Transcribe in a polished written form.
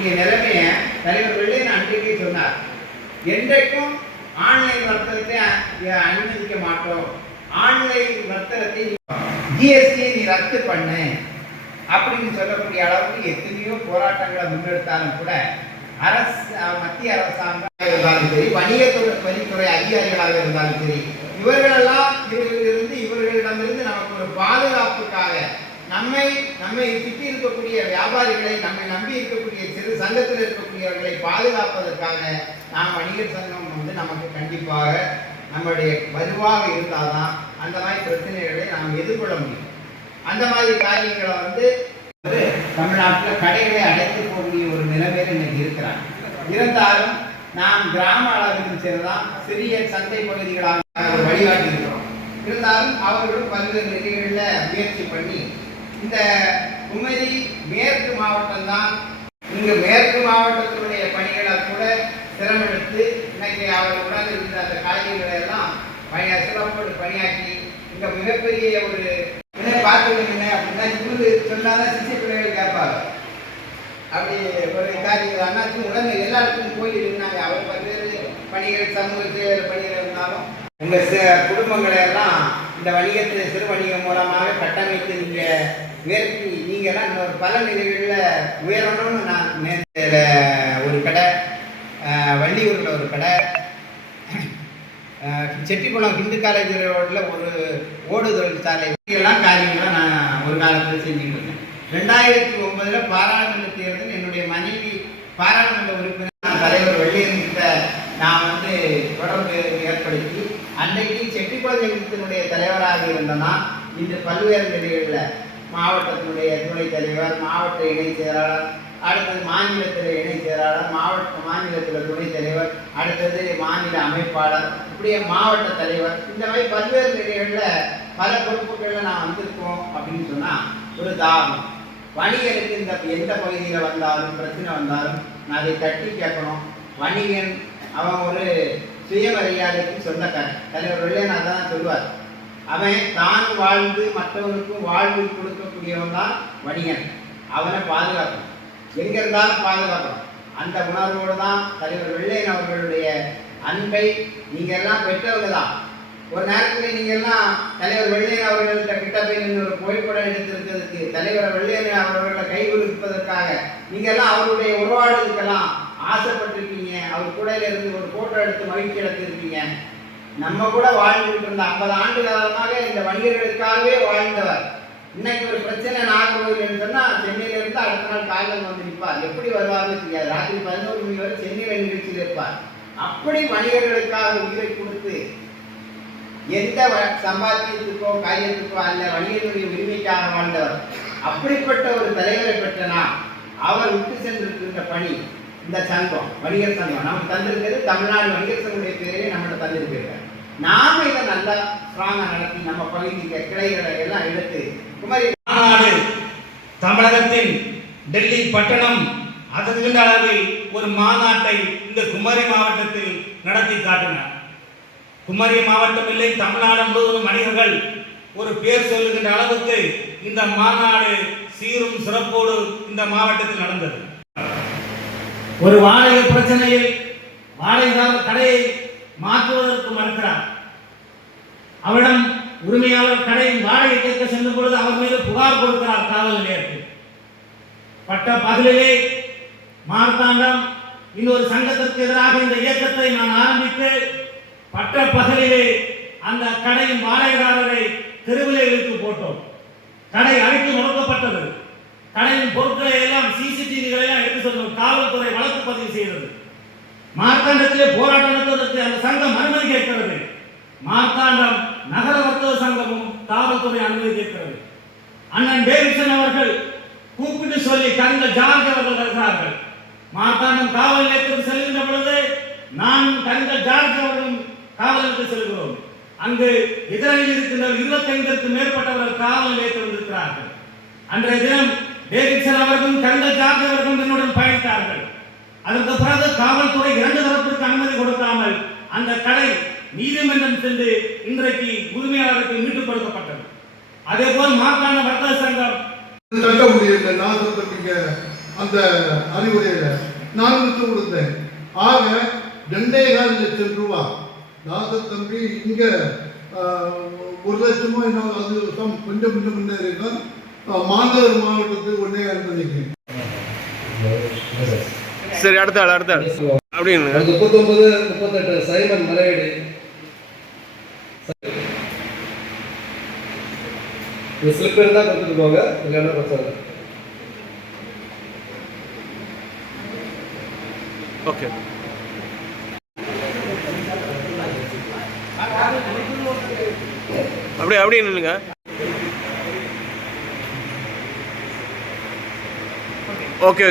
இருக்கக்கூடிய நிலைமையை தலைவர் வெள்ளையன் அன்றைக்கே சொன்னார். என்றைக்கும் ஆன்லைன் வர்த்தகத்தை அனுமதிக்க மாட்டோம், ஆன்லைன் வர்த்தகத்தை ஜிஎஸ்டியை நீ ரத்து பண்ணு அப்படின்னு சொல்லக்கூடிய அளவுக்கு எத்தனையோ போராட்டங்களை முன்னெடுத்தாலும் கூட மத்திய அரசாங்கம் இருந்தாலும் சரி, வணிகத்துறை அதிகாரிகளாக இருந்தாலும் சரி, இவர்களெல்லாம் இவர்களிடமிருந்து நமக்கு ஒரு பாதுகாப்புக்காக நம்மை சுற்றி இருக்கக்கூடிய வியாபாரிகளை, நம்மை நம்பி இருக்கக்கூடிய சிறு சங்கத்தில் இருக்கக்கூடியவர்களை பாதுகாப்பதற்காக நாம் வணிகர் சங்கம் நமக்கு கண்டிப்பாக நம்முடைய வலுவாக இருந்தால்தான் அந்த மாதிரி பிரச்சனைகளை நாம் எதிர்கொள்ள முடியும். அந்த மாதிரி காரியங்களை தமிழ்நாட்டில் கடைகளை அடைத்து போகக்கூடிய ஒரு நிலைமையில இன்னைக்கு இருக்கிறாங்க. இருந்தாலும் நாம் கிராம அளவில் சேர்ந்தான் சிறிய சந்தை பகுதிகளாக ஒரு வழிகாட்டி இருக்கிறோம். இருந்தாலும் அவர்களும் பல்வேறு நிலைகளில் முயற்சி பண்ணி இந்த குமரி மேற்கு மாவட்டம் தான், இங்கு மேற்கு மாவட்டத்தினுடைய பணிகளை கூட திறமெடுத்து இன்னைக்கு அவர்களுடன் இருந்த அந்த காய்கறிகளை எல்லாம் சிறப்போடு பணியாற்றி இங்க மிகப்பெரிய ஒரு பார்த்துக்கணுங்க அப்படின்னா இவரு சொன்னாதான் சிசி பிள்ளைகள் கேட்பாங்க. அப்படி ஒரு காரியங்கள் அண்ணாச்சும் உடனே எல்லாருக்கும் போய் இருந்தாங்க. அவர் பல்வேறு பணிகள், சமூக சேவை பணிகள் இருந்தாலும் உங்கள் குடும்பங்களை எல்லாம் இந்த வணிகத்தில் சிறு வணிகம் மூலமாக கட்டமைத்து நீங்கள்லாம் இன்னொரு பல நிலைகளில் உயரணும்னு நான் ஒரு கடை, வள்ளியூரில் ஒரு கடை, செட்டிக்குளம் ஹிந்து காலேஜ் ரோடில் ஒரு ஓடுதொழில் சாலை, இதெல்லாம் காரியங்களாக நான் ஒரு காலத்தில் செஞ்சுட்டு இருந்தேன். 2009 பாராளுமன்ற தேர்தல் என்னுடைய மனைவி பாராளுமன்ற உறுப்பினர் தலைவர் வெள்ளையன்கிட்ட நான் தொடர்பு ஏற்படுத்தி அன்றைக்கு செட்டிக்குளத்தினுடைய தலைவராக இருந்தேன்னா இன்று பல்வேறு நிலைகளில் மாவட்டத்தினுடைய துணைத் தலைவர், மாவட்ட இணைச் செயலாளர், அடுத்தது மாநிலத்தில் இணைச் செயலாளர், மாநிலத்தில் துணைத் தலைவர், அடுத்தது மாநில அமைப்பாளர், இப்படியே மாவட்ட தலைவர், இந்த மாதிரி பல்வேறு நிலைகளில் பல பொறுப்புகளில் நான் வந்திருக்கோம் அப்படின்னு சொன்னால் ஒரு தாகம். வணிகனுக்கு இந்த எந்த பகுதியில் வந்தாலும் பிரச்சனை வந்தாலும் நான் அதை தட்டி கேட்கணும். வணிகன் அவன் ஒரு சுயமரியாதைக்கு சொந்தக்காரன். தலைவர் வெள்ளையன் அதான் சொல்லுவார், அவன் தான் வாழ்ந்து மற்றவனுக்கும் வாழ்வு கொடுக்கக்கூடியவன் தான் வணிகன். அவனை பாதுகாக்கணும், எங்க இருந்தாலும் பாதுகாக்கணும். அந்த உணர்வோடு தான் தலைவர் வெள்ளையன் அவர்களுடைய அன்பை நீங்க எல்லாம் பெற்றவங்க தான். ஒரு நேரத்தில் நீங்க எல்லாம் தலைவர் வெள்ளையன் அவர்கள்ட்ட கிட்ட போய் நின்று ஒரு புகைப்படம் எடுத்திருக்கிறதுக்கு, தலைவர் வெள்ளையன் அவர்களை கை கொடுப்பதற்காக நீங்க எல்லாம் அவருடைய உறவாடுகளுக்கெல்லாம் ஆசைப்பட்டிருக்கீங்க. அவர் கூட இருந்து ஒரு போட்டோ எடுத்து மகிழ்ச்சி எடுத்திருக்கீங்க. நம்ம கூட வாழ்ந்துட்டு இருந்த 50 ஆண்டு காலமாக இந்த வணிகர்களுக்காகவே வாழ்ந்தவர். இன்னைக்கு ஒரு பிரச்சனை நாகர்கோவில் சொன்னால் சென்னையிலிருந்து அடுத்த நாள் காலையில் வந்து நிற்பார். எப்படி வருவார்னு தெரியாது. ராத்திரி 11 மணி வரை சென்னையில் நிகழ்ச்சியில் இருப்பார். அப்படி வணிகர்களுக்காக உயிரை கொடுத்து எந்த சம்பாத்தியத்துக்கோ காரியத்துக்கோ அல்ல வணிகர்களுடைய உரிமைக்காக வாழ்ந்தவர். அப்படிப்பட்ட ஒரு தலைவரை பெற்றனா அவர் விட்டு சென்றிருக்கின்ற பணி இந்த சங்கம், வணிகர் சங்கம் நமக்கு தந்திருக்கிறது. தமிழ்நாடு வணிகர் சங்கத்துடைய பேரே நம்மகிட்ட தந்திருக்கிறார். நாம இதை நல்லா ஸ்ட்ராங்கா நடத்தி நம்ம பகுதிக்கு கிளைகளை எல்லாம் எடுத்து குமரி மாநாடு தமிழகத்தின் டெல்லி பட்டணம் அதற்கின்ற அளவில் ஒரு மாநாட்டை இந்த குமரி மாவட்டத்தில் நடத்தி காட்டினார். குமரி மாவட்டம் இல்லை, தமிழ்நாடு முழுவதும் வணிகர்கள் ஒரு பேர் சொல்லுகின்ற அளவுக்கு இந்த மாநாடு சீரும் சிறப்போடு இந்த மாவட்டத்தில் நடந்தது. ஒரு வாடகை பிரச்சனையில் வாடகைதாரர் கடையை மாற்றுவதற்கு மறுக்கிறார். அவரிடம் உரிமையாளர் கடையின் வாடகை கேட்க செல்லும் பொழுது அவர் மீது புகார் கொடுக்கிறார் காவல் நிலையத்தில். பட்ட பகலிலே மார்த்தாண்டம் இன்னொரு சங்கத்திற்கு எதிராக இந்த இயக்கத்தை நான் ஆரம்பித்து பட்ட பகலிலே அந்த கடையின் வாடகைதாரரை தெருவிலே இழுத்து போட்டோம். கடை அழைத்து முடக்கப்பட்டது. கடையின் பொருட்களை எல்லாம் சிசிடிவிகளை எல்லாம் எடுத்து செல்லும். காவல்துறை வழக்கு பதிவு செய்தது. மார்த்தாண்டத்திலே போராட்டம் நடத்துவதற்கு அந்த சங்கம் அனுமதி கேட்கிறது. மார்த்தாண்டம் நகர வர்த்தக சங்கமும் காவல்துறை அனுமதி கேட்கிறது. அண்ணன் டேவிட்சன் அவர்கள் கூப்பிட்டு சொல்லி கலைஞர் ஜார்ஜ் அவர்கள் வருகிறார்கள். மார்த்தாண்டம் காவல் நிலையத்திற்கு செல்கின்ற பொழுது நான் கலைஞர் ஜார்ஜ் அவர்களும் காவல் நிலையத்தில் செல்கிறோம். அங்கு எதிரில் இருக்கின்ற 25ற்கு மேற்பட்டவர்கள் காவல் நிலையத்தில் இருக்கிறார்கள். அன்றைய தினம் டேவிட்சன் அவர்களும் கலைஞர் ஜார்ஜ் அவர்களும் என்னுடன் பயணித்தார்கள். அதற்கு பிறகு காவல்துறை 2 தரப்பிற்கு அனுமதி கொடுக்காமல் அந்த கடை நீதிமன்றம் சென்று இன்றைக்கு உரிமையாளருக்கு மீட்டுப்படுத்தப்பட்டது. அதே போல் மார்த்தாண்ட வர்த்தக சங்கம் அந்த அறிவுரையில் நான் விட்டு கொடுத்தேன். ஆக 2.25 லட்சம் ரூபா தாசர் தம்பி இங்கே 1 லட்சமோ இன்னும் அது கொஞ்சம் முன்னே இருக்கும். மாநகர் மாவட்டத்துக்கு ஒன்றே இருந்ததுக்கு. சரி, அடுத்த ஆள் அப்படின்னு 39 38 சைமன் மலையடி ஸ்லிப் இருந்தால் கொடுத்துட்டு போங்க, இல்லைன்னா பிரச்சனை. ஓகே. அப்படியே நில்லுங்க. ஓகே.